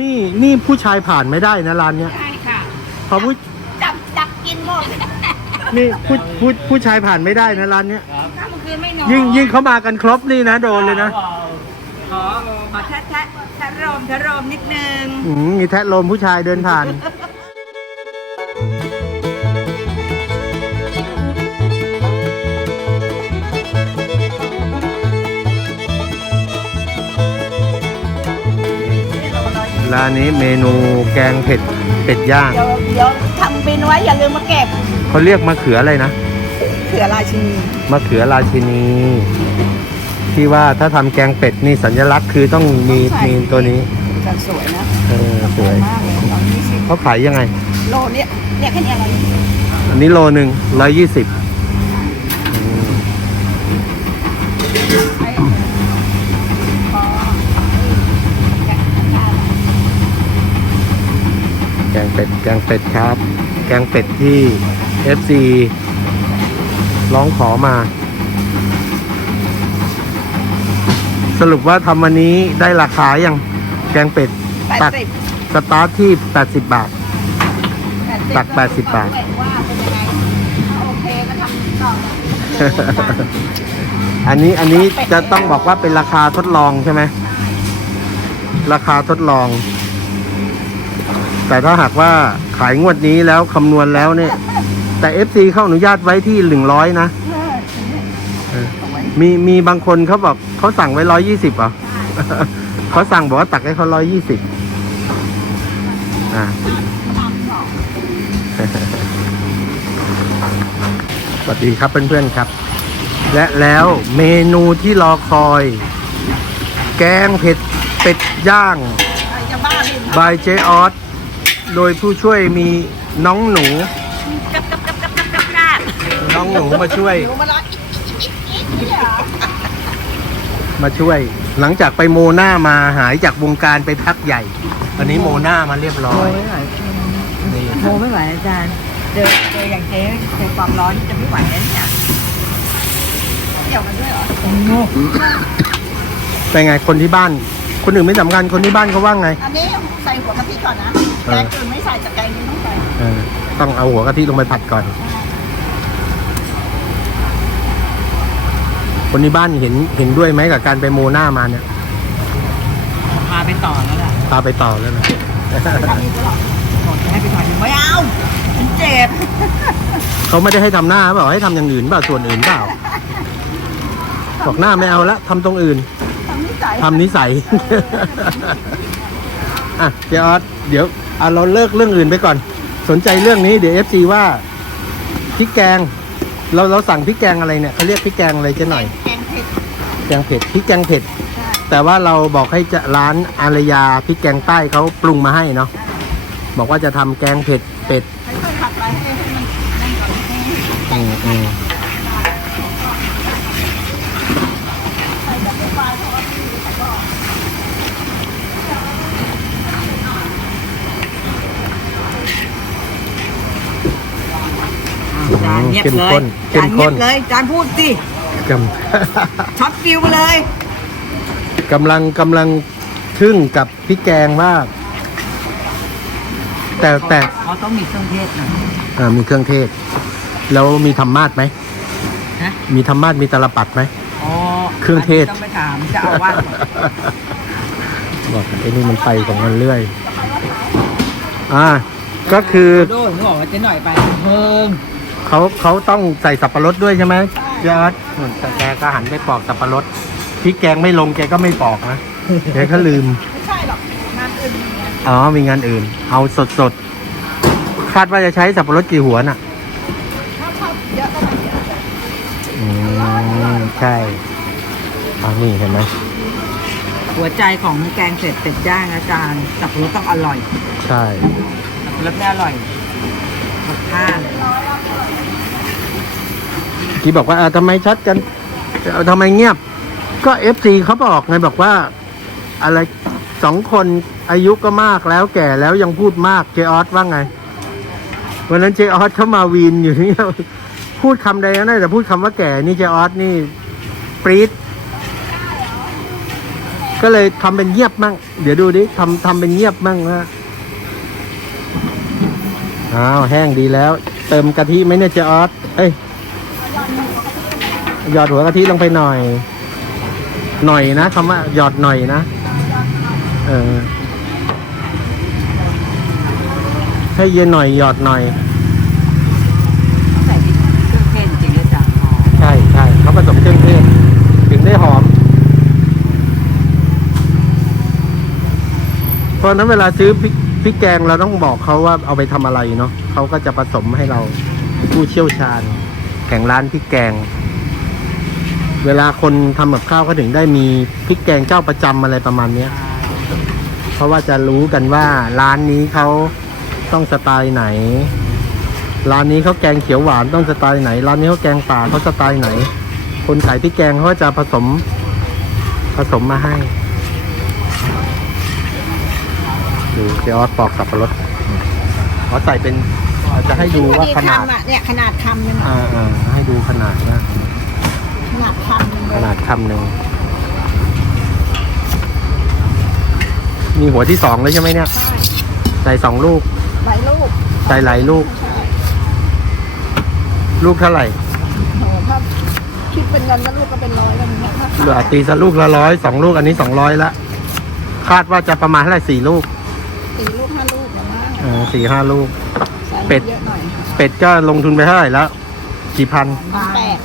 นี่นี่ผู้ชายผ่านไม่ได้นะร้านเนี้ยใช่ค่ะเพราะผู้จับจับกินหมดนี่ผู้ผู้ผู้ชายผ่านไม่ได้นะร้านเนี้ยข้ามคืนไม่นอนยิ่งยิ่งเขามากันครบนี่นะโดนเลยนะขอขอแทะแทะแทะรมแทะรมนิดนึงอืมมีแทะลมผู้ชายเดินผ่าน ร้านนี้เมนูแกงเผ็ดเป็ดย่าง เดี๋ยวเดี๋ยวทำบินไว้อย่าลืมมาเก็บเขาเรียกมะเขืออะไรนะเขือราชินีมะเขือราชินี ที่ว่าถ้าทำแกงเป็ดนี่สัญลักษณ์คือต้องมีมีตัวนี้จะสวยนะเออสวยมากเลยตอนนี้สิเขาขายยังไง โลเนี่ยเนี่ยแค่เนี้อะไร อันนี้โลหนึ่งร้อยยี่สิบ พอ แกงเป็ด แกงเป็ดครับ แกงเป็ดที่ FC ร้องขอมา สรุปว่าทำวันนี้ได้ราคายังแกงเป็ดแปดตักสิบสตาร์ทที่ 80 บาท ตัก 80 บาทว่าเป็นยังไงถ้าโอเคก็ทำต่ออันนี้อันนี้จะต้องบอกว่าเป็นราคาทดลองใช่ไหม ราคาทดลอง แต่ถ้าหากว่าขายงวดนี้แล้วคำนวณแล้วเนี่ย แต่ FC เขาอนุญาตไว้ที่หนึ่งร้อยนะเออมีมีบางคนเขาบอกเขาสั่งไว้ร้อยยี่สิบอะเขาสั่งบอกว่าตักให้เขาร้อยยี่สิบอ่าสวัสดีครับเพื่อนๆครับ และแล้วเมนูที่รอคอย แกงเผ็ดเป็ดย่างจะบ้าดิบายเจออส โดยผู้ช่วยมีน้องหนู กับกับกับกับกับกับกับน้องหนูมาช่วย หนูมาละอีกอีกอีกอีกเนี่ยมาช่วย หลังจากไปโมหน้ามาหายจากวงการไปพักใหญ่วันนี้โมหน้ามาเรียบร้อยนี่โมไม่ไหวอาจารย์ เจอเจออย่างเจ๊เจอความร้อนจะไม่ไหวแล้วเนี่ยเกี่ยวกันด้วยเหรอเป็นไงคนที่บ้าน คนอื่นไม่สำคัญคนที่บ้านเขาว่าไง อันนี้ใส่หัวกะทิก่อนนะเอแกองอื่นไม่ใส่แต่แกงนี้ต้องใส่เออต้องเอาหัวกะทิลงไปผัดก่อน คนที่บ้านเห็นเห็นด้วยไหมกับการไปโมหน้ามาเนี่ยพาไปต่อแล้วล่ะพาไปต่อแล้วนะทำนี้ตลอดบอกจะให้ไปต่อยังไม่เอาฉันเจ็บเขาไม่ได้ให้ทำหน้าเปล่าให้ทำอย่างอื่นเปล่าส่วนอื่นเปล่าบอกหน้าไม่เอาละทำตรงอื่นทำนิ สัยทำนิสัยอะเดี๋ยวออสเดี๋ยวอะเราเลิกเรื่องอื่นไปก่อน สนใจเรื่องนี้เดี๋ยวเอฟซีว่าพริกแกง เราเราสั่งพริกแกงอะไรเนี่ยเขาเรียกพริกแกงอะไรเจ๊หน่อยแกงเผ็ดแกงเผ็ดพริกแกงเผ็ดใช่แต่ว่าเราบอกให้จะร้านอารยาพริกแกงใต้เขาปรุงมาให้เนาะบอกว่าจะทำแกงเผ็ดเป็ดค่อยๆผัดไปให้ให้มันนั่นก่อนให้อืมอืม ใส่แบบปลายๆเพราะว่าที่เขาก็ จานเงียบเข้มเลข้ยนจาเข้มนเงีข้ยนบเลยจานพูดสิกช็อตฟิวไปเลยำกำลังกำลังทึ่งกับพริกแกงมาก แต่แต่เขาต้องมีเครื่องเทศหน่อยอ่ามีเครื่องเทศ แล้วมีธรรมาสไหมฮะมีธรรมาสมีตาลปัดไหมอ๋อเครื่องเทศต้องไปถามเจะเอาว่าสบอกไอ้นี่มันไปของมันเรื่อย อ่าก็คือโดนบอกว่าเจ๊หน่อยไปเพิ่ม เขาเขาต้องใส่สับปะรดด้วยใช่ไหมยอดแต่แกก็หันไปปอกสับปะรดพริกแกงไม่ลงแกก็ไม่ปอกนะแกก็ลืม ไม่ใช่หรอกงานอื่นมีไงอ๋อมีงานอื่น เอาสดสดๆคาดว่าจะใช้สับปะรดกี่หัวน่ะ ถ้าชอบเยอะก็ทำเยอะเลยอืมใช่อ่านี่เห็นไหมหัวใจของแกงเผ็ดเป็ดย่างอาจารย์สับปะรดต้องอร่อยใช่ สับปะรดไม่อร่อย หมดค่าที่บอกว่าอ่าทำไมชัดกันเอาทำไมเงียบ ก็เอฟซีเขาบอกไงบอกว่า อะไรสองคนอายุก็มากแล้วแก่แล้วยังพูดมากเจออสว่าไง วันนั้นเจออสเข้ามาวีนอยู่นี่ พูดคำใดก็ได้แต่พูดคำว่าแก่นี่เจออสนี่ปรีดก็เลยทำเป็นเงียบมั่ง เดี๋ยวดูดิทำทำเป็นเงียบมั่งนะ อ้าวแห้งดีแล้ว เติมกะทิไหมเนี่ยเจออสเอ้ยหยอดหัวกะทิลงไปหน่อย หน่อยนะคำว่าหยอดหน่อยนะเออให้เย็นหน่อยหยอดหน่อยใส่พริกเครื่องเทศจริงๆจ้ะหอมใช่ใช่เขาผสมเครื่องเทศถึงได้หอมเพราะฉะนั้นเวลาซื้อพริก พริกแกงเราต้องบอกเขาว่าเอาไปทำอะไรเนาะเขาก็จะผสมให้เราผู้เชี่ยวชาญแข่งร้านพริกแกง เวลาคนทำกับข้าวก็ถึงได้มีพริกแกงเจ้าประจำอะไรประมาณเนี้ย เพราะว่าจะรู้กันว่าร้านนี้เขาต้องสไตล์ไหน ร้านนี้เขาแกงเขียวหวานต้องสไตล์ไหน ร้านนี้เขาแกงป่าเขาสไตล์ไหน คนขายพริกแกงเขาจะผสมผสมมาให้ ดูเจออสปอกสับปะรดอ๋อใส่เป็นจะให้ดูว่าขนาดคำอะเนี่ยขนาดคำหนึงอ่าอ่าให้ดูขนาดนะขนาดคำหนึงขนาดคำหนึ่งมีหัวที่สองเลยใช่ไหมเนี่ยใช่ใส่สองลูกใบลูกใส่หลายลูกใช่ลูกเท่าไหร่โอ้ถ้าคิดเป็นเงินก็ลูกก็เป็นร้อยแล้วเนี่ยถ้าเหลือตีซะลูกละร้อยสองลูกอันนี้สองร้อยละคาดว่าจะประมาณเท่าไหร่สี่ลูก สี่ลูกห้าลูกนะมั้ง เออสี่ห้าลูกใส่เป็ด เยอะหน่อยเป็ดก็ลงทุนไปเท่าไหร่แล้วกี่พันแปด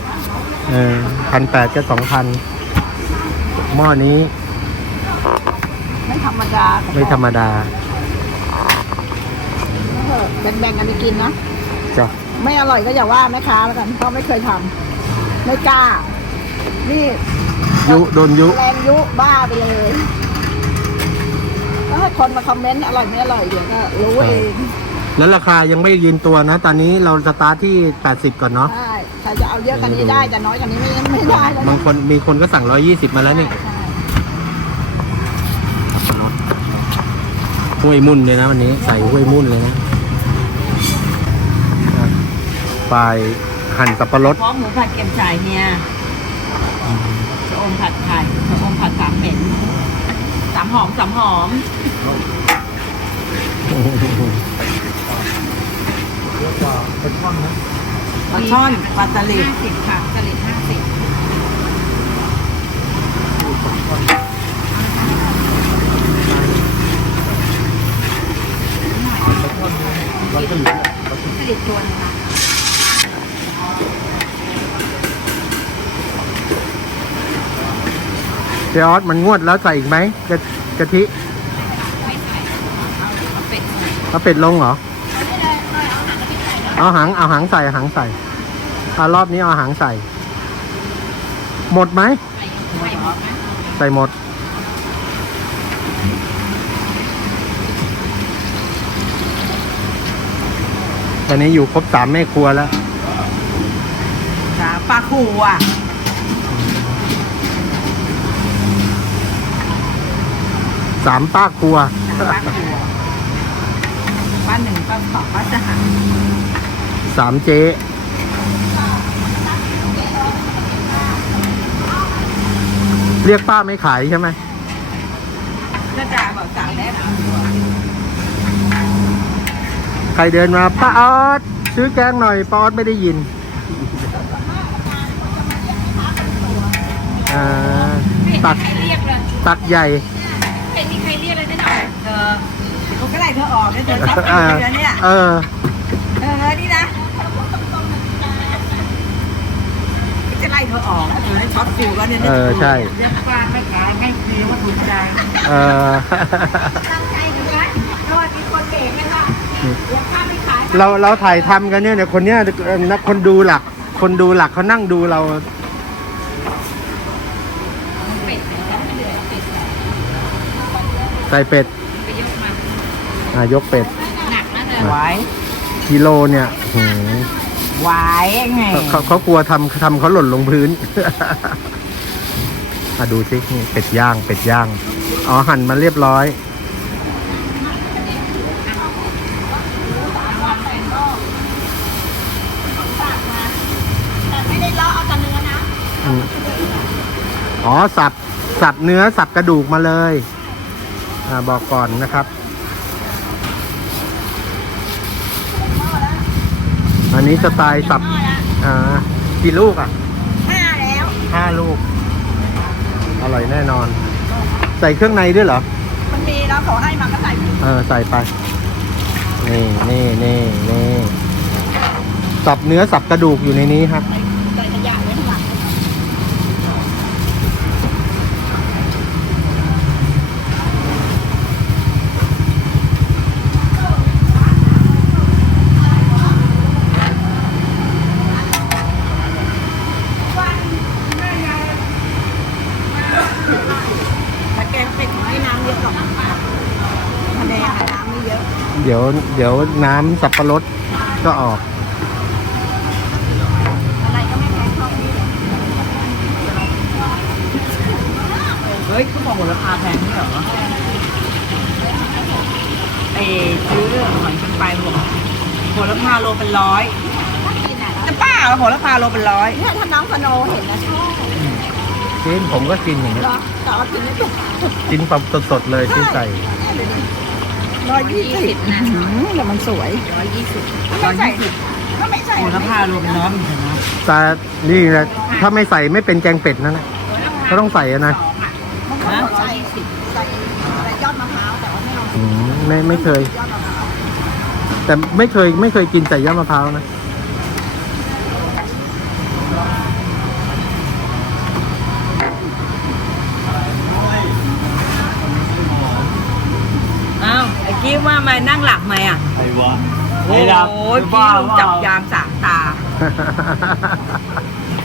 เออพันแปดก็สองพันหม้อนี้ไม่ธรรมดาไม่ธรรมดาเออแบ่งๆกันไปกินนะ จ้ะไม่อร่อยก็อย่าว่าแม่ค้าแล้วกันเพราะไม่เคยทำไม่กล้า นี่ยุโดนยุ แรงยุบ้าไปเลย แล้วถ้าคนมาคอมเมนต์อร่อยไม่อร่อยเดี๋ยวก็รู้เองแล้วราคายังไม่ยืนตัวนะ ตอนนี้เราสตาร์ทที่ 80 ก่อนเนาะใช่ใครจะเอาเยอะกว่านี้ได้แต่น้อยกว่านี้ไม่ไม่ได้แล้วบางคนมีคนก็สั่ง 120 มาแล้วนี่ใช่ห้วยมุ่นเลยนะวันนี้ใส่ห้วยมุ่นเลยนะอะปลายหั่นสับปะรดพร้อมหมูผัดเก็มฉ่ายเนี่ยชะอมผัดไข่ชะอมผัดสามเหม็น สามหอมสามหอมปลาช่อนปลาสลิดห้าสิบค่ะสลิดห้าสิบสลิดตัวนึงค่ะเจออสมันงวดแล้วใส่อีกไหมกะ กะทิเอาเป็ดเอาเป็ดลงเหรอ เอาหางเอาหางใส่เอาหางใส่เอารอบนี้เอาหางใส่ หมดไหม ใส่หมด ตอนนี้อยู่ครบสามแม่ครัวแล้วปลาคูอะ สามป้าครัวปลาคูปลาหนึ่งปลาสองปลาจะหันสามเจ๊เรียกป้าไม่ขายใช่ไหมก็จะแบบสั่งได้นะใครเดินมาป้าออสซื้อแกงหน่อยป้าออสไม่ได้ยินอ่าตักใครเรียกเลยตักใหญ่ ไม่มีใครเรียกเลยได้หน่อยเธอ เขาก็ไล่เธอออกเนี่ยเธอชอบเอกินอเธอเนี่ยเออเออนี่นะจะไล่เธอออกเธอช็อตฟิวแล้วเนี่ยเออใช่เรียกป้าไม่ขายให้ฟรีว่าถูกใจเออตั้งใจดูนะโทษมีคนเบรกไหมคะเดี๋ยวป้าไม่ขายเราเราถ่ายทำกันเนี่ยเนี่ยคนเนี้ยนักคนดูหลัก คนดูหลักเขานั่งดูเราเป็ดเนี่ยไม่เหลือเป็ดใส่เป็ดไปยกมา อ่ายกเป็ด หนักนะเธอไหวกิโลเนี่ยหืมไหวไงเขาเขาเขากลัวทำทำเขาหล่นลงพื้น มาดูสินี่เป็ดย่าง เป็ดย่าง อ๋อหั่นมาเรียบร้อยไม่ได้เลาะเอาแต่เนื้อนะอืมอ๋อสับสสับเนื้อสับกระดูกมาเลย อ่าบอกก่อนนะครับ อันนี้สไตล์สับ อ่า กี่ลูกอะห้าแล้วห้าลูก อร่อยแน่นอน ใส่เครื่องในด้วยเหรอ มันมีแล้วขอให้มาก็ใส่เออ ใส่ไป นี่นี่นี่นี่สับเนื้อสับกระดูกอยู่ในนี้ครับใส่ขยะไว้ข้างหลัง ถ้าแกงเป็ดไม่น้ำเยอะหรอกทะเลอะน้ำไม่ เยอะเดี๋ยวเดี๋ยวน้ำสับปะรดก็ออก อะไรก็ไม่แพ้ช่องนี้เลยเฮ้ยเขาบอกว่าราคาแพงนี่เหรอเอซื้อหอยเป็นไปบอกโหระพาโลเป็นร้อยกินอะจะป้าเหรอโหระพาโลเป็นร้อยเนี่ยถ้าน้องสโนว์เห็นนะชอบกินผมก็กินอย่างนี้เหรอแต่ว่ากินไม่ถูกกินความสดๆเลยที่ใส่ ร้อยยี่สิบนะแต่มันสวยร้อยยี่สิบไม่ใส่ก็ไม่ใส่โหระพาโลเป็นร้อยเหมือนกันนะแต่นี่แหละถ้าไม่ใส่ไม่เป็นแกงเป็ดนั่นแหละก็ต้องใส่อะนะมันก็ใส่ใส่ใส่ยอดมะพร้าวแต่ว่าไม่ลองอืมไม่ไม่เคยยอดมะพร้าวแต่ไม่เคยไม่เคยกินใส่ยอดมะพร้าวนะ อ้าว ไอ้กี้ว่ามานั่งหลับไหมอะไอ้วะโอ้ยพี่ลุงจับยามสามตา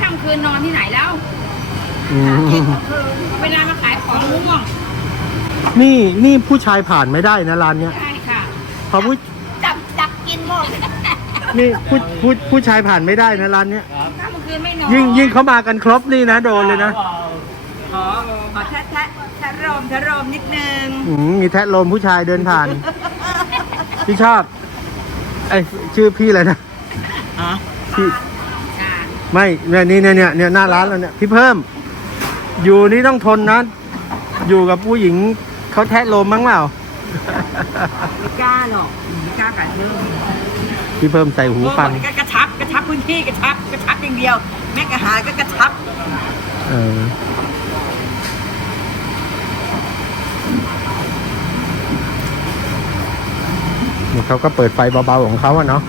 ค่ำคืนนอนที่ไหนแล้วอืมเวลามาขายของง่วงนี่นี่ผู้ชายผ่านไม่ได้นะร้านเนี้ยใช่ค่ะเพราะผู้จับจับกินหมดนี่ผู้ผู้ผู้ชายผ่านไม่ได้นะร้านเนี้ยค่ำคืนไม่นอนยิ่งยิ่งเขามากันครบนี่นะโดนเลยนะขอขอแทะแทะแทะรมแทะรมนิดนึงอืมมีแทะโลมผู้ชายเดินผ่าน พี่ชอบไอยชื่อพี่อะไรนะอ๋อพี่จ้าไม่เนี่ยนี่เนี่ยเนี่ยเนี่ยหน้าร้านเราเนี่ยพี่เพิ่ม อยู่นี่ต้องทนนะ อยู่กับผู้หญิงเขาแทะโลมมั้งเปล่าไม่กล้าหรอกไม่กล้ากัดเพิ่มพี่เพิ่มใส่หูฟังโอ้ยก็กระชับกระชับพื้นที่กระชับกระชับอย่างเดียว แม่กระหายก็กระชับ เออ เขาก็เปิดไฟเบาๆของเขาอะเนาะ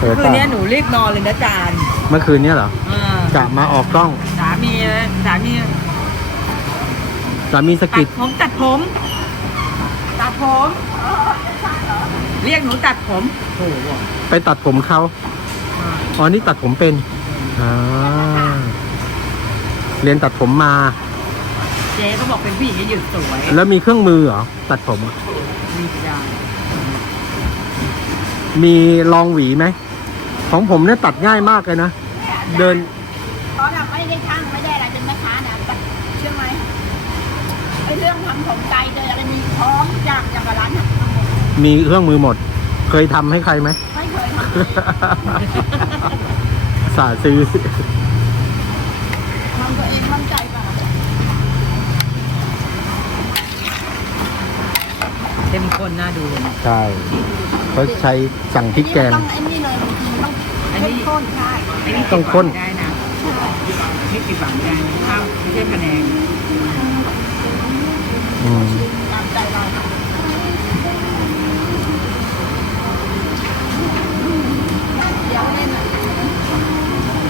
เปิดคืนป่ะนี้หนูรีบนอนเลยนะจานเมื่อคืนเนี้ยเหรออ่าจะมาออกกล้องสามีสามีสามีสะตักิดดผมตัดผมตัดผมเรียกหนูตัดผมโอ้โหไปตัดผมเขาอ่าอ๋อนี่ตัดผมเป็นอ่าเรียนตัดผมมา เจ๊เขาบอกเป็นผู้หญิงที่หยุดสวยแล้วมีเครื่องมือเหรอตัดผมมีจาน มีรองหวีไหม ของผมเนี่ยตัดง่ายมากเลยนะ เดินตอนนั้นไม่ได้ช่างไม่ได้อะไรเป็นแม่ค้านะแต่เชื่อไหมไอ้เรื่องทำผมใจเลยอะไรมีพร้อมทุกอย่างอย่างกับร้านทำผมมีเครื่องมือหมด เคยทำให้ใครไหม ไม่เคยทำเลยสาซื้อ ทำตัวเองมั่นใจกว่าเข้มข้นน่าดูเลยนะใช่ เขาใช้สั่งพริกแกง ต้องไอ้นี่เลยจริงๆต้องเข้มข้นใช่ไอ้นี่ต้องข้น ได้นะนี่ติดบังได้นะข้าวไม่ใช่คะแนนอืมตามใจเราเดี๋ยวเล่นอะ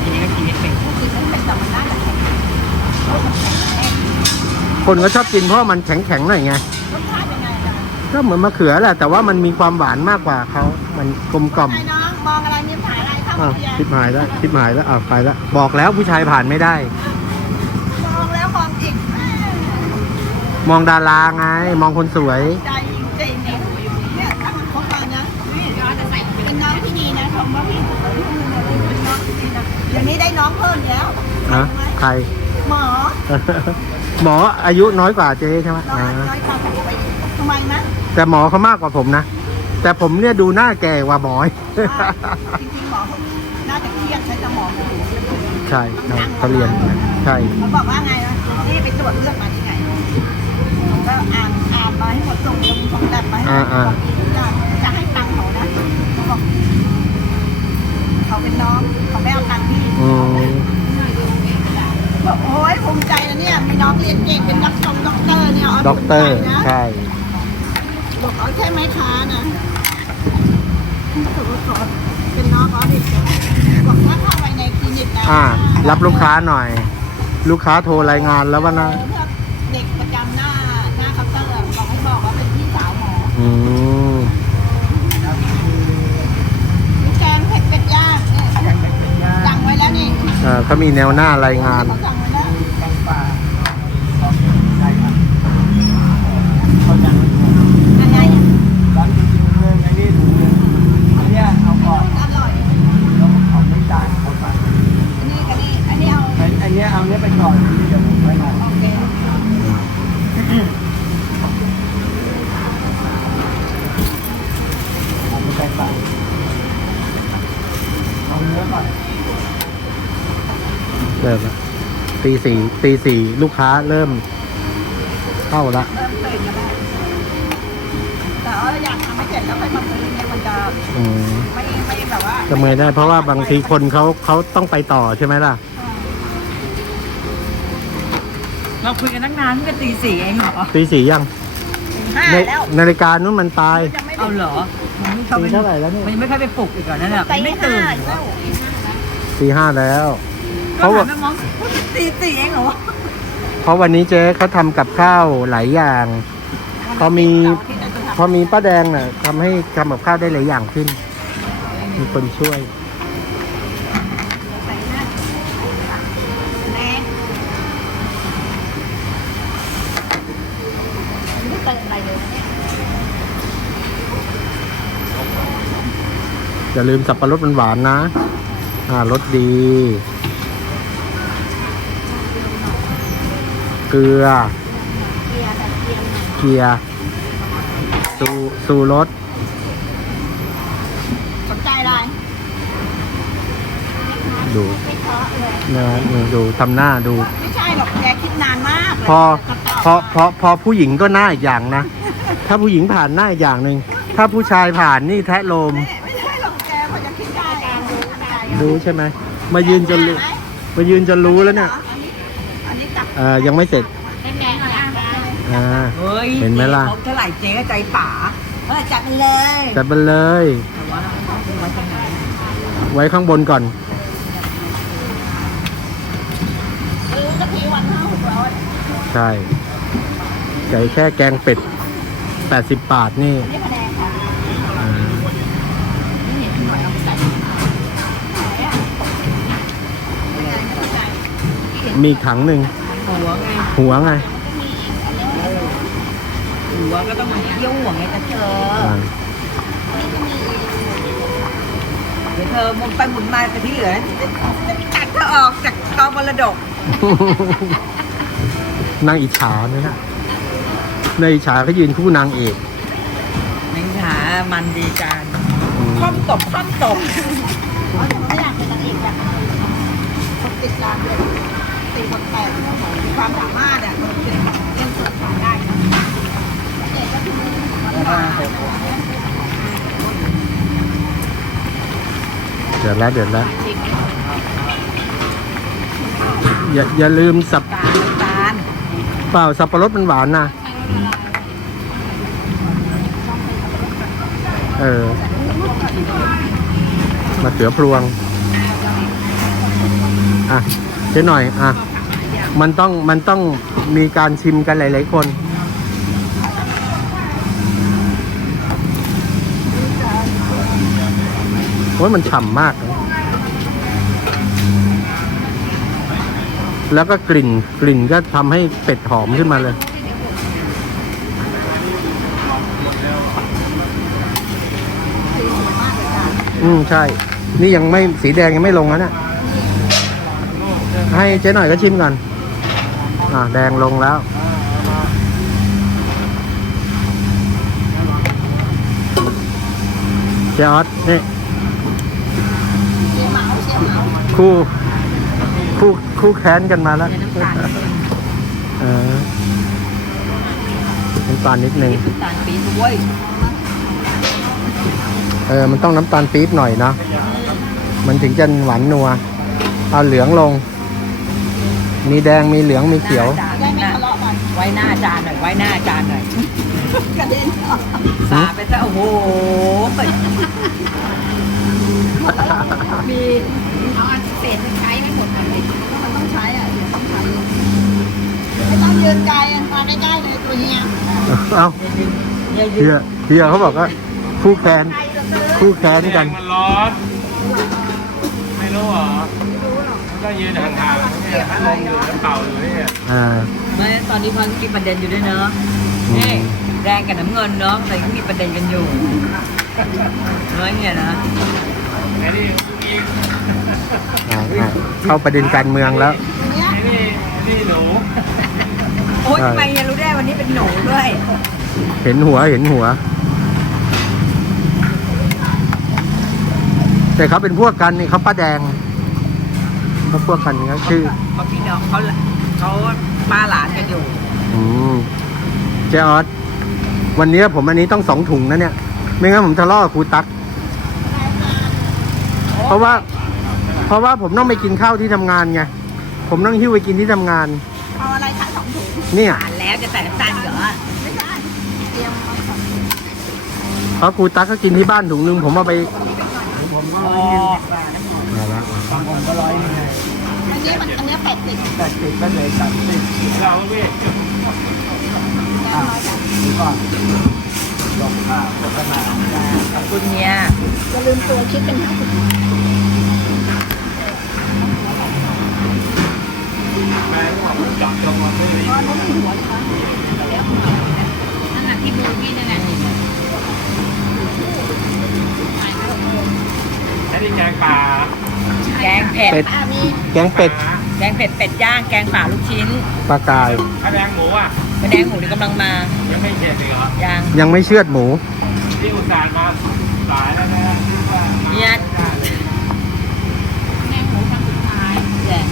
ทีนี้ก็กินไม่เป็นกินไม่เป็นแต่มันน่าจะแข็งคนก็ชอบกินเพราะมันแข็งๆหน่อยไงรสชาติยังไงจ๊ะ ก็เหมือนมะเขือแหละ แต่ว่ามันมีความหวานมากกว่าเขามันกลมกล่อมไอ้น้องมองอะไรมีถ่ายอะไรเข้าอะเพียคลิปหายแล้วคลิปหายแล้วอะไปแล้วบอกแล้วผู้ชายผ่านไม่ได้ มองแล้วมองอีกมองดาราไง มองคนสวย ใจจริงๆเนี่ยเนี่ยถ้ามันคบกันนะนี่ย้อนจะใส่เป็นน้องที่ดีนะชมว่าพี่เป็นน้องที่ดีนะเดี๋ยวนี้ได้น้องเพิ่มแล้วฮะ ใคร หมอหมออายุน้อยกว่าเจ๊ใช่ไหมน้อยอ่าน้อยกว่าผมไปทำไมนะ แต่หมอเขามากกว่าผมนะ แต่ผมเนี่ยดูหน้าแก่กว่าหมอ จริงๆหมอเขาน่าจะเครียดใช้สมองอยู่ใช่ใช่เขาเรียนใช่ เขาบอกว่าไงนะนี่นี่ไปตรวจเลือดมาที่ไหนผมก็อ่านอ่านมาให้หมดส่งลงส่งแลบมาให้หมดบอกมีทุกอย่างจะให้ตังค์เขานะเขาบอกเขาเป็นน้องเขาไม่เอาตังค์พี่ อืมบอกโอ้ยภูมิใจนะเนี่ยมีน้องเรียนเก่งเป็นนักชงด็อกเตอร์เนี่ยด็อกเตอร์ ภูมิใจนะใช่ บอกเอาใช่ไหมค้านะเป็นน้องออดิตบอกถ้าเข้าไปในคลินิกนะอ่า รับลูกค้าหน่อย ลูกค้าโทรรายงานแล้วว่านะเพื่อเด็กประจำหน้าหน้าเคาน์เตอร์บอกให้บอกว่าเป็นพี่สาวหมออืมมีแกงเผ็ดเป็ดย่างเนี่ยสั่งไว้แล้วนี่เอ่อเขามีแนวหน้ารายงาน เขาสั่งไว้แล้วอะไรอะอร่อยอันนี้กับนี่อันนี้เอา อันเนี้ยเอาเนี้ยไปก่อนเดี๋ยวผมไว้มา โอเค ผมไม่ใช่ปากเอาเนื้อก่อน เริ่มละตีสี่ตีสี่ลูกค้าเริ่มเข้าละเริ่มตื่นมาแล้วแต่ว่าอยากทำให้เสร็จแล้วค่อยมาซื้อเนี่ยมันจะอืมไม่ไม่แบบว่าจะเมยได้เพราะว่าบางทีคนเขาเขาต้องไปต่อใช่ไหมล่ะ เราคุยกันตั้งนานเพิ่งจะตีสี่เองเหรอตีสี่ยังห้าในแล้วนาฬิกานู้นมันตายจะไม่เอาเหรอมันไม่เข้าตีไปเท่าไหร่แล้วเนี่ยมันยังไม่เข้าไปปลุกอีกเหรอนั่นแหละตีไม่ห้าตื่นแล้วตีห้าแล้ว เพก็ราะว่าหันไปมองตีสี่เองเหรอวะเพราะวันนี้เจ๊เขาทำกับข้าวหลายอย่างพอมีพอมีป้าแดงน่ะทำให้ทำกับข้าวได้หลายอย่างขึ้น มีคนช่วยใส่หน้าแรงไม่เติมอะไรเลยนะเนี่ยอย่าลืมสับปะรดมันหวานๆนะ อ่ารสดี เกลือเกียร์แต่เกียร์เกียร์สูสูรสสนใจอะไรดูไม่เพราะเลยนะนี่ดูทำหน้าดู ไม่ใช่หรอกแกคิดนานมากเลยพอจะตบพอพอพอผู้หญิงก็หน้าอีกอย่างนะ ถ้าผู้หญิงผ่านหน้าอีกอย่างหนึ่ง ถ้าผู้ชายผ่านนี่แทะโลม ไม่ไม่ใช่หรอกแกพอจะคิดได้การรู้ใจรู้ใช่ไหม มายืนจนรู้มายืนจนรู้แล้วเนี่ยอันนี้ตัก เอ่อยังไม่เสร็จแกงหน่อยอะอ่า เฮ้ยเห็นไหมล่ะ จ๊ครบเท่าไหร่เจ๊ก็ใจป๋าเออจัดมันเลยจัดไปเลย แต่ว่าเราต้องซื้อไว้ตรงไหนไว้ข้างบนก่อนซื้อกะทิวันห้าหกร้อยใช่ไก่แค่แกงเป็ด 80 บาทนี่นี่คะแนนค่ะอ่านี่เห็นหน่อยเอาไปใส่ไหนอะเป็นไงไม่เข้าใจมีอีกถังหนึ่ง หัวไงหัวไงมันก็มีอีกอันนี้หัวก็ต้องมาเยี่ยวหัวไงจะเธออ่านี่ก็มีอีกเดี๋ยวเธอหมุนไปหมุนมาแต่ที่เหลือตัดเธอออกจากกองมรดกนางอิจฉาเนี่ยนะนางอิจฉาเขายืนคู่นางเอกนังหามันดีจานอืมคว่ำตบคว่ำตบอ๋อแต่ไม่อยากเป็นนางเอกแบบคนติดตามเลยสี่ คนแปดมีความสามารถอะคนเล่นเล่นเสิร์ฟขายได้เด็กก็คือหวานๆเดือดแล้วเดือดแล้วอย่าอย่าลืมสับตาลน้าลเปล่าสับปะรดมันหวานนะเออมาเสือพรวง อะเจ๊หน่อย อะ มันต้องมันต้องมีการชิมกันหลาย ๆ คน โอ้ยมันฉ่ำมาก แล้วก็กลิ่นกลิ่นก็ทำให้เป็ดหอมขึ้นมาเลย อืม ใช่ นี่ยังไม่สีแดงยังไม่ลงนะเนี่ยให้เจ๊หน่อยก็ชิมก่อน อ่าแดงลงแล้วเจ๊ออสนี่เชียร์เหมาเชียร์เหมาคู่ คู่คู่แค้นกันมาแล้วเดี๋ยวน้ำตาลำตาลนิดนึงน้ำตาลปี๊บด้วยเออ มันต้องน้ำตาลปี๊บหน่อยเนาะมันถึงจะหวานนัว เอาเหลืองลง มีแดงมีเหลืองมีเขียวจานได้ไม่นะทะเลาะกันไว้หน้าจานหน่อยไว้หน้าจานหน่อยกระเด็นออกสาไปซะโอ้โหเปิดมีเอาอันเศษใช้ไม่หมดเลยมันต้องใช้อะเดี๋ยวต้องใช้ไม่ต้องยืนไกลอะมาใกล้ๆเลยตัวเนี้ยเอาเนี่ยยืเฮียนเฮียเขาบอกว่าคู่แค้นใครจะซื้อคู่แค้นกันมันร้อนไม่รู้เหรอ ก็ยืนห่างๆเนี่ยพัดลมอยู่แล้วเป่าอยู่เนี่ยอ่าไม่ตอนนี้พันมีประเด็นอยู่ด้วยเนอะอืม นี่แดงกับน้ำเงินเนาะแต่ก็มีประเด็นกันอยู่น้อยเนี่ยนะไอ้นี่อีกอ่าอ่าเข้าประเด็นการเมืองแล้วตัวเนี้ยไอ้นี่ไอ้นี่หนูโอ๊ยทำไมเนี่ยรู้ได้วันนี้เป็นหนูด้วยเห็นหัวเห็นหัว แต่เขาเป็นพวกกันนี่เขาป้าแดง เขาพวกกันนี่เขาชื่อเพราะพี่น้องเขาเขาป้าหลานกันอยู่อืมเจออสวันนี้ผมอันนี้ต้องสองถุงนะเนี่ย ไม่งั้นผมทะเลาะกับครูตั๊กเพราะว่า เพราะว่าผมต้องไปกินข้าวที่ทำงานไงผมต้องหิ้วไปกินที่ทำงาน เอาอะไรขายสองถุงเนี่ยอ่านแล้วจะใส่น้ำตาลเหรอไม่ใช่เตรียมเอาสองถุงเพราะครูตั๊กก็กินที่บ้านถุงนึงผมเอาไปผมก็อ๋อ ยี่สิบบาทบางคนก็ร้อยหนึ่งไงอันนี้มันอันนี้แปดสิบแปดสิบก็เหลยสามสิบเราพี่อะดูก่อนลงข่าวโฆษณาขอบคุณเนี่ยอย่าลืมตัวคิดเป็นห้าสิบแม่ก็บอกจับจงมาด้วยเพราะมันหัวใช่ไหมนั่นน่ะที่มือพี่นั่นแหละไอ้นี่แกงป่า แกงเผ็ดเป็ดอ่ามีแกงเป็ดแกงเผ็ดเป็ดย่างแกงป่าลูกชิ้นปลากาย ถ้าแดงหมูอะกระแดงหมูนี่กำลังมายังไม่เข็ดอีกเหรอย่างยังไม่เชือดหมูที่อุตส่าห์มาสายแล้วนะที่ว่ามาเนี่ยแกงหมูครั้งสุดท้ายแหละ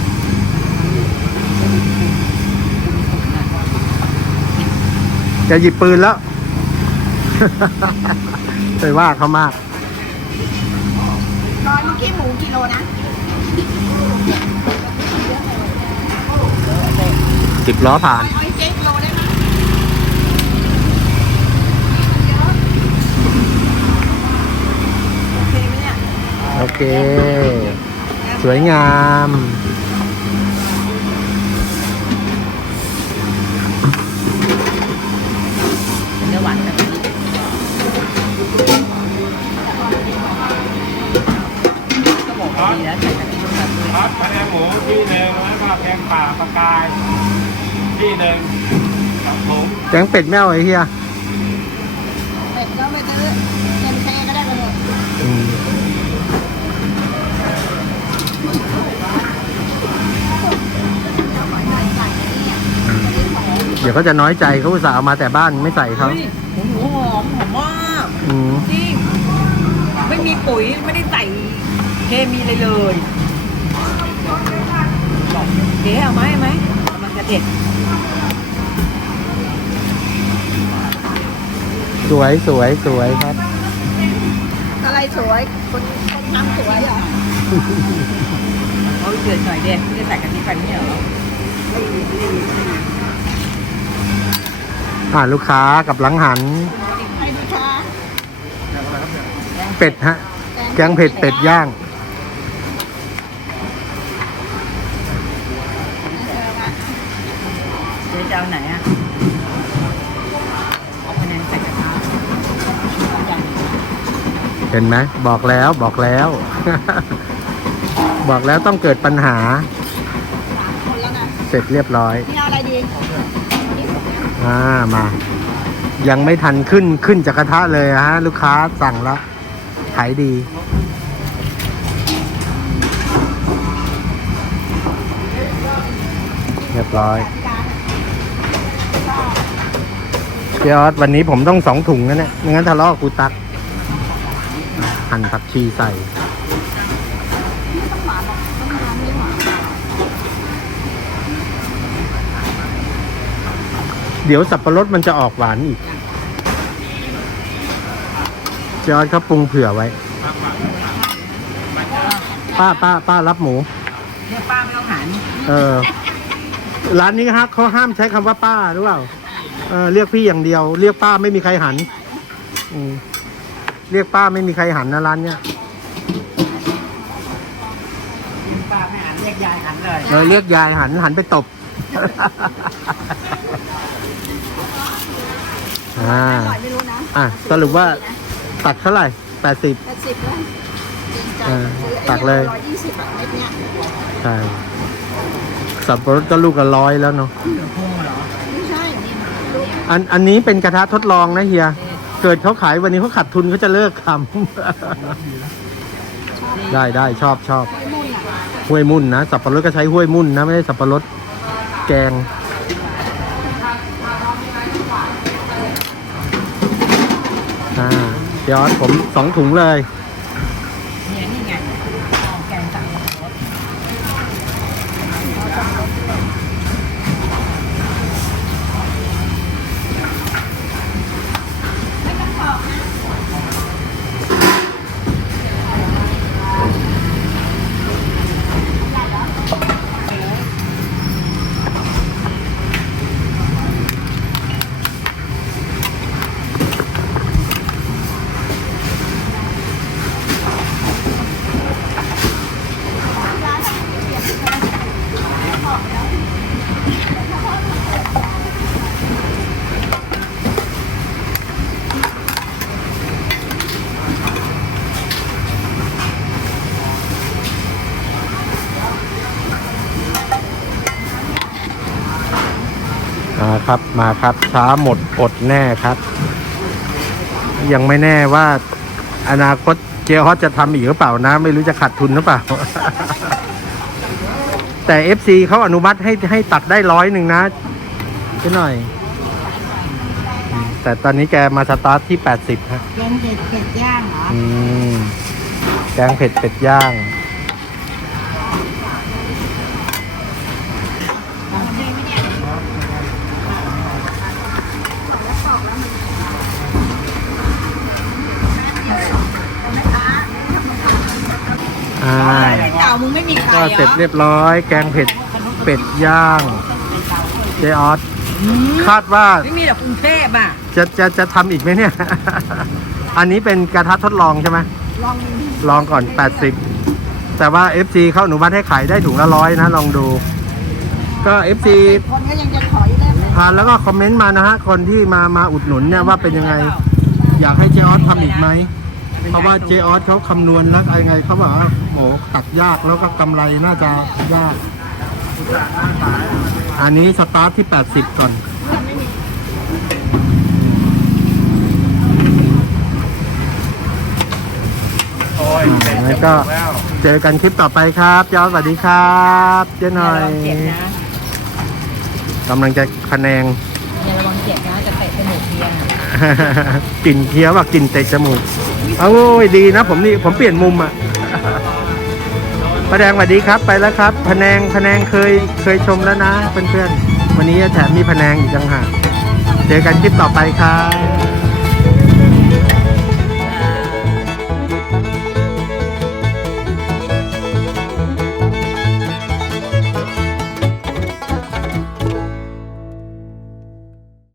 จะหยิบปืนแล้ว ไปว่าเขามาก ร้อยเมื่อกี้หมูกิโลนะสิบล้อผ่าน เอาไอ้เจ๊กิโลได้ไหมโอเคไหมเนี่ยโอเคสวยงาม ที่หนึ่งแล้วก็แกงป่าปลากายที่หนึ่งสองถุงแกงเป็ดแมวไอ้เฮียเป็ดก็ไปซื้อเอ็มเคก็ได้ไปหมดอืมเดี๋ยวเขาจะน้อยใจเขาอุตส่าห์เอามาแต่บ้านไม่ใส่เขาเฮ้ยหมูหอมหอมมากอืมจริงไม่มีปุ๋ยไม่ได้ใส่เคมีเลยเลยบอก เจ๊เอาไหมเอาไหมกำลังจะเด็ดสวยสวยสวยครับ อะไรสวยคนคนทำสวยเหรอเอาเดือดหน่อยเด็ดไม่ได้ใส่กะทิไปไม่ใช่เหรออ่าลูกค้ากับหลังหัน ให้ดูชาเป็ดฮะ แกงเผ็ดเป็ดย่าง จ๊จะเอาไหนอะเอาคะแนนใส่กระทะเห็นไหมบอกแล้วบอกแล้ว บอกแล้วต้องเกิดปัญหา คนแล้วนะเสร็จเรียบร้อยนี่เอาอะไรดีอ่ามา ยังไม่ทันขึ้นขึ้นจากกระทะเลยฮะ ลูกค้าสั่งแล้วขายดี เรียบร้อย พี่ออสวันนี้ผมต้องสองถุงนะเนี่ยไม่งั้นทะเลาะกับกูตัก หั่นผักชีใส่ต้องหวานหรอกต้องทานไม่หวานเดี๋ยวสับปะรดมันจะออกหวานอีกจอร์ดเขาปรุงเผื่อไว้ ป้าป้าป้ารับหมูเนี่ยป้าไม่ต้องหัน เออ ร้านนี้ฮะเขาห้ามใช้คำว่าป้าหรือเปล่าเออเรียกพี่อย่างเดียว เรียกป้าไม่มีใครหันอืมเรียกป้าไม่มีใครหันนะร้านเนี้ยป้าไม่หันเรียกยายหันเลยเออเรียกยายหันหันไปตบอ่าอร่อยไม่รู้นะอะสรุปว่าตักเท่าไหร่แปดสิบแปดสิบแล้วจริงใจเออซื้อตักเลยร้อยยี่สิบแบบเม็ดเนี้ยใช่สับปะรดก็ลูกละร้อยแล้วเนาะ อันอันนี้เป็นกระทะทดลองนะเฮีย เกิดเขาขายวันนี้เขาขาดทุนเขาจะเลิกทำได้ได้ชอบชอบไอ้มุ่นอะห้วยมุ่นนะสับปะรดก็ใช้ห้วยมุ่นนะไม่ได้สับปะรดแกงอ่าเดี๋ยวผมสองถุงเลยเนี่ย ครับมาครับช้าหมดอดแน่ครับ ยังไม่แน่ว่าอนาคตเจฮอตจะทำอีกหรือเปล่านะ ไม่รู้จะขาดทุนหรือเปล่า แต่ FC เขาอนุมัติให้ให้ตักได้ร้อยหนึ่งนะไปหน่อยอืมแต่ตอนนี้แกมาสตาร์ทที่ 80ฮะแกงเผ็ดเผ็ดย่างเหรอ อืม แกงเผ็ดเป็ดย่าง อ่าเต่ามึงไม่มีใครก็เหรเสร็จอเรียบร้อย แกงเผ็ดเป็ดย่างเจออสคาดว่าไม่มีแต่กรุงเทพอะจะจะจะทำอีกไหมเนี่ย อันนี้เป็นกระทะทดลองใช่ไหมลองลองก่อน 80 แต่ว่า FC เขาอนุมัติให้ขายได้ถุงละร้อยนะ ลองดู ก็ FC คนก็ยังจะถอยได้ไหมผ่านแล้วก็คอมเมนต์มานะฮะ คนที่มามาอุดหนุนเนี่ยว่าเป็นยังไง อยากให้เจออสทำอีกไหม เพราะว่าเจออสเขาคำนวณแล้วยังไงเขาบอกว่าโหตัดยากแล้วก็กำไรน่าจะยาก อันนี้สตาร์ทที่ 80 ก่อน โอ้ยเสร็จแล้วจะก็หมดแล้วเจอกันคลิปต่อไปครับเจ้าสวัสดีครับ เจ๊หน่อยเจ็บนะ กำลังจะคะแนงอย่าระวัง เจ็บนะจะเตะจมูกเพียกลิ่นเคี้ยวว่ากลิ่นเตะจมูกเอาโอ้ยดีนะ ผมนี่ผมเปลี่ยนมุมอะประแดงสวัสดีครับไปแล้วครับพแนงพแนงเคยเคยชมแล้วนะเพื่อนๆวันนี้แถมมีพแนงอีกจังหากเจอกันคลิปต่อไปครับ